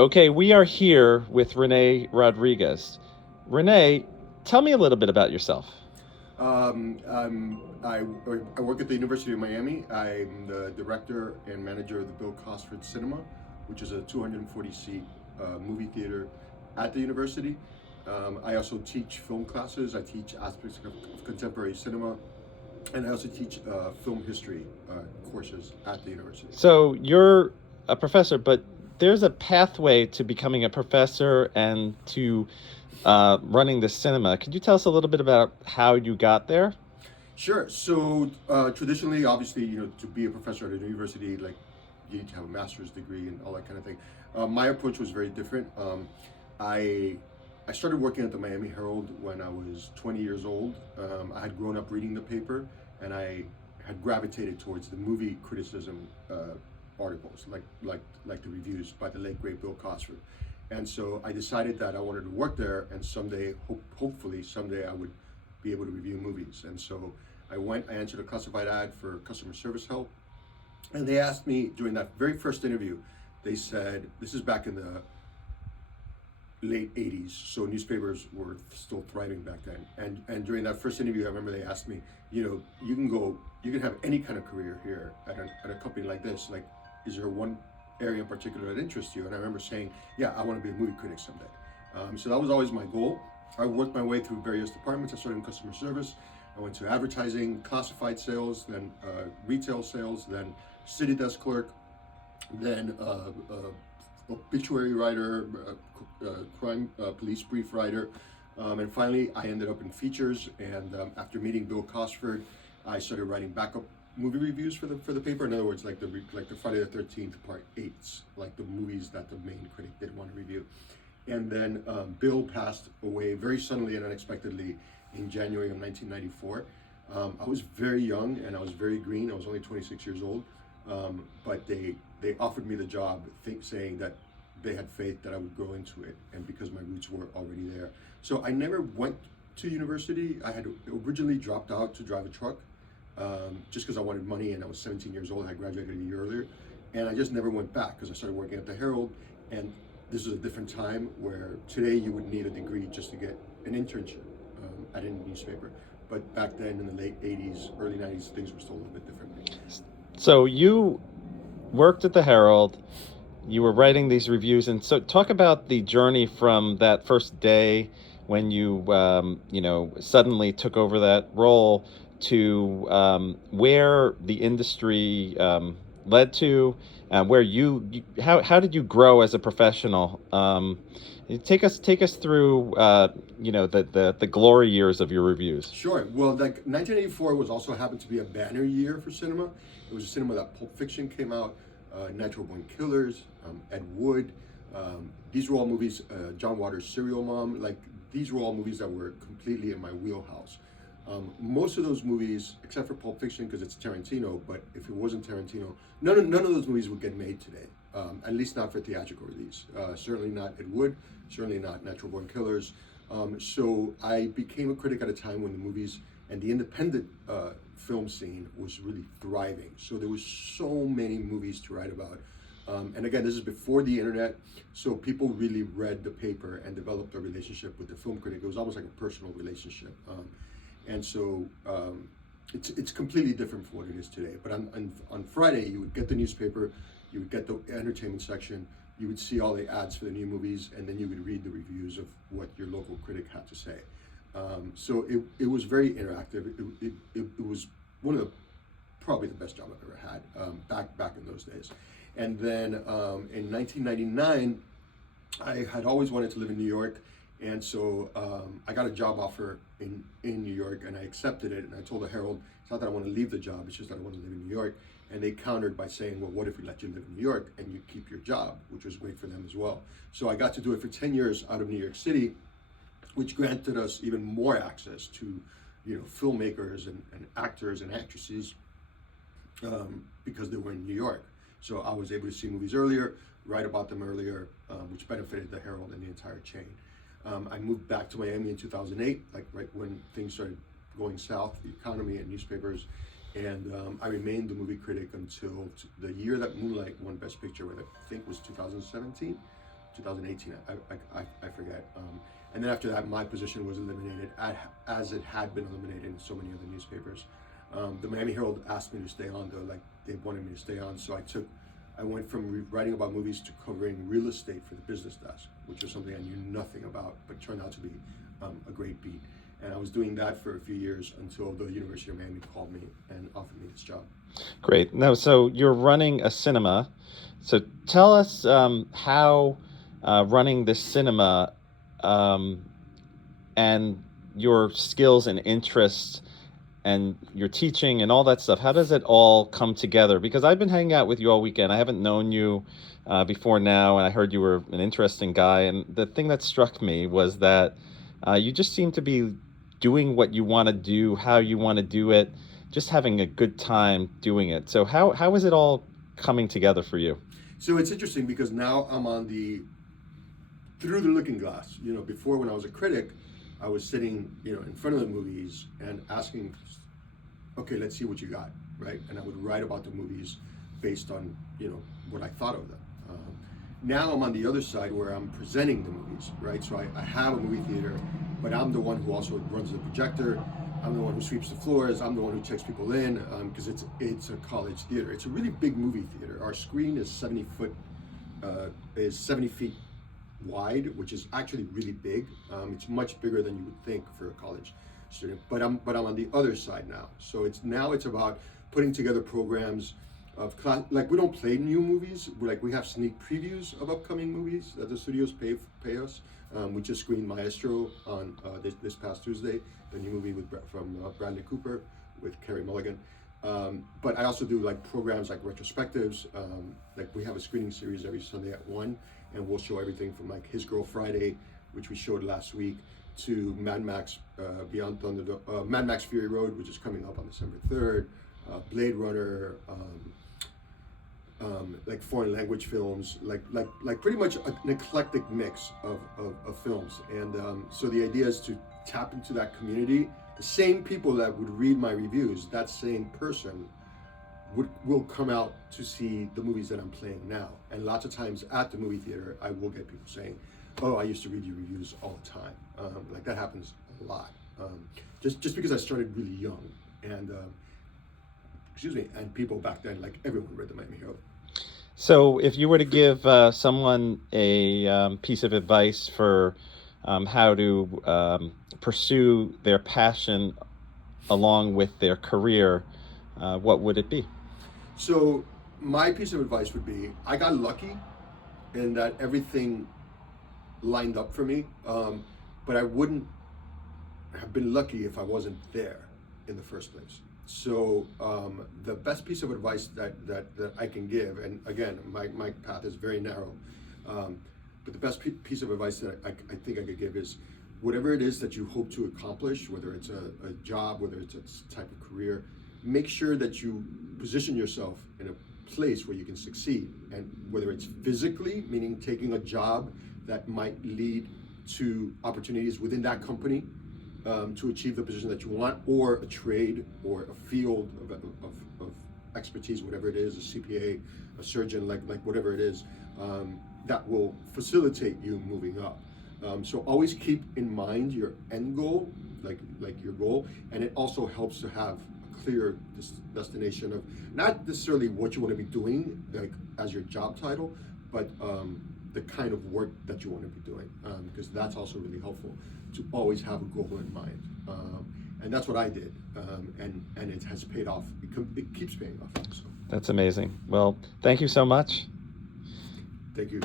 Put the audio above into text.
Okay, we are here with Renée Rodriguez. Renée, tell me a little bit about yourself. I work at the University of Miami. I'm the director and manager of the Bill Cosford Cinema, which is a 240-seat movie theater at the university. I also teach film classes. I teach aspects of contemporary cinema, and I also teach film history courses at the university. So, you're a professor, but there's a pathway to becoming a professor and to running the cinema. Could you tell us a little bit about how you got there? Sure. So traditionally, obviously, to be a professor at a university, like you need to have a master's degree and all that kind of thing. My approach was very different. I I started working at the Miami Herald when I was 20 years old. I had grown up reading the paper, and I had gravitated towards the movie criticism articles, like the reviews by the late great Bill Cosford. And so I decided that I wanted to work there, and someday, hopefully, someday I would be able to review movies. And so I answered a classified ad for customer service help, and they asked me during that very first interview. They said, this is back in the late 80s, so newspapers were still thriving back then. And during that first interview, I remember they asked me, you can have any kind of career here at a company like this. Like, is there one area in particular that interests you? And I remember saying, yeah, I want to be a movie critic someday. So that was always my goal. I worked my way through various departments. I started in customer service. I went to advertising, classified sales, then retail sales, then city desk clerk, then obituary writer, crime police brief writer, and finally I ended up in features. And after meeting Bill Cosford, I started writing backup movie reviews for the paper. In other words, like the Friday the 13th Part 8s, like the movies that the main critic didn't want to review. And then Bill passed away very suddenly and unexpectedly in January of 1994. I was very young and I was very green. I was only 26 years old, but they offered me the job, saying that they had faith that I would grow into it, and because my roots were already there. So I never went to university. I had originally dropped out to drive a truck, just because I wanted money, and I was 17 years old. I graduated a year earlier, and I just never went back because I started working at the Herald, and this is a different time where today you would need a degree just to get an internship at any newspaper. But back then in the late 80s, early 90s, things were still a little bit different. So, you worked at the Herald, you were writing these reviews, and so talk about the journey from that first day when you suddenly took over that role to where the industry led to, where how did you grow as a professional? Take us through the glory years of your reviews. Sure. Well, like 1984 was also happened to be a banner year for cinema. It was a cinema that Pulp Fiction came out, Natural Born Killers, Ed Wood. These were all movies. John Waters' Serial Mom. Like, these were all movies that were completely in my wheelhouse. Most of those movies, except for Pulp Fiction, because it's Tarantino, but if it wasn't Tarantino, none of those movies would get made today. At least not for theatrical release. Certainly not Ed Wood. Certainly not Natural Born Killers. So I became a critic at a time when the movies and the independent film scene was really thriving. So there was so many movies to write about. And again, this is before the internet, so people really read the paper and developed a relationship with the film critic. It was almost like a personal relationship. And so it's completely different from what it is today. But on Friday, you would get the newspaper, you would get the entertainment section, you would see all the ads for the new movies, and then you would read the reviews of what your local critic had to say. So it was very interactive. It was one of the probably the best job I've ever had back in those days. And then in 1999, I had always wanted to live in New York, and so I got a job offer in New York, and I accepted it. And I told the Herald, it's not that I want to leave the job, it's just that I want to live in New York. And they countered by saying, well, what if we let you live in New York and you keep your job, which was great for them as well. So I got to do it for 10 years out of New York City, which granted us even more access to, filmmakers and actors and actresses, because they were in New York. So I was able to see movies earlier, write about them earlier, which benefited the Herald and the entire chain. I moved back to Miami in 2008, like right when things started going south, the economy and newspapers. And I remained the movie critic until the year that Moonlight won Best Picture, which I think was 2017. 2018. I forget. And then after that, my position was eliminated, as it had been eliminated in so many other newspapers. The Miami Herald asked me to stay on, though. Like, they wanted me to stay on, so I went from writing about movies to covering real estate for the business desk, which was something I knew nothing about, but turned out to be a great beat. And I was doing that for a few years until the University of Miami called me and offered me this job. Great. Now, so you're running a cinema. So tell us how running this cinema and your skills and interests and your teaching and all that stuff, how does it all come together? Because I've been hanging out with you all weekend. I haven't known you before now, and I heard you were an interesting guy. And the thing that struck me was that you just seem to be doing what you want to do, how you want to do it, just having a good time doing it. So how is it all coming together for you? So it's interesting because now I'm through the looking glass. Before, when I was a critic, I was sitting, in front of the movies and asking, okay, let's see what you got, right? And I would write about the movies based on, what I thought of them. Now I'm on the other side where I'm presenting the movies, right? So I have a movie theater, but I'm the one who also runs the projector. I'm the one who sweeps the floors. I'm the one who checks people in, because it's a college theater. It's a really big movie theater. Our screen is 70 feet wide, which is actually really big. It's much bigger than you would think for a college student. But I'm on the other side now. So it's about putting together programs of class. Like, we don't play new movies. We have sneak previews of upcoming movies that the studios pay us. We just screened Maestro on this past Tuesday, the new movie from Bradley Cooper with Carey Mulligan. But I also do programs like retrospectives. We have a screening series every Sunday at 1, and we'll show everything from His Girl Friday, which we showed last week, to Mad Max Beyond Thunder, Mad Max Fury Road, which is coming up on December 3rd, Blade Runner, foreign language films, pretty much an eclectic mix of films. And so the idea is to tap into that community. The same people that would read my reviews, that same person will come out to see the movies that I'm playing now. And lots of times at the movie theater, I will get people saying, oh, I used to read your reviews all the time. That happens a lot. Just because I started really young. And and people back then, everyone read the Miami Herald. So if you were to give someone a piece of advice for how to pursue their passion along with their career, what would it be? So my piece of advice would be, I got lucky in that everything lined up for me, but I wouldn't have been lucky if I wasn't there in the first place. So the best piece of advice that I can give, and again, my path is very narrow, but the best piece of advice that I think I could give is, whatever it is that you hope to accomplish, whether it's a job, whether it's a type of career, make sure that you position yourself in a place where you can succeed. And whether it's physically, meaning taking a job that might lead to opportunities within that company to achieve the position that you want, or a trade or a field of expertise, whatever it is, a CPA, a surgeon, whatever it is, that will facilitate you moving up. So always keep in mind your end goal, like your goal, and it also helps to have a clear destination of not necessarily what you want to be doing, as your job title, but the kind of work that you want to be doing, because that's also really helpful to always have a goal in mind. And that's what I did, and it has paid off. It keeps paying off. So. That's amazing. Well, thank you so much. Thank you.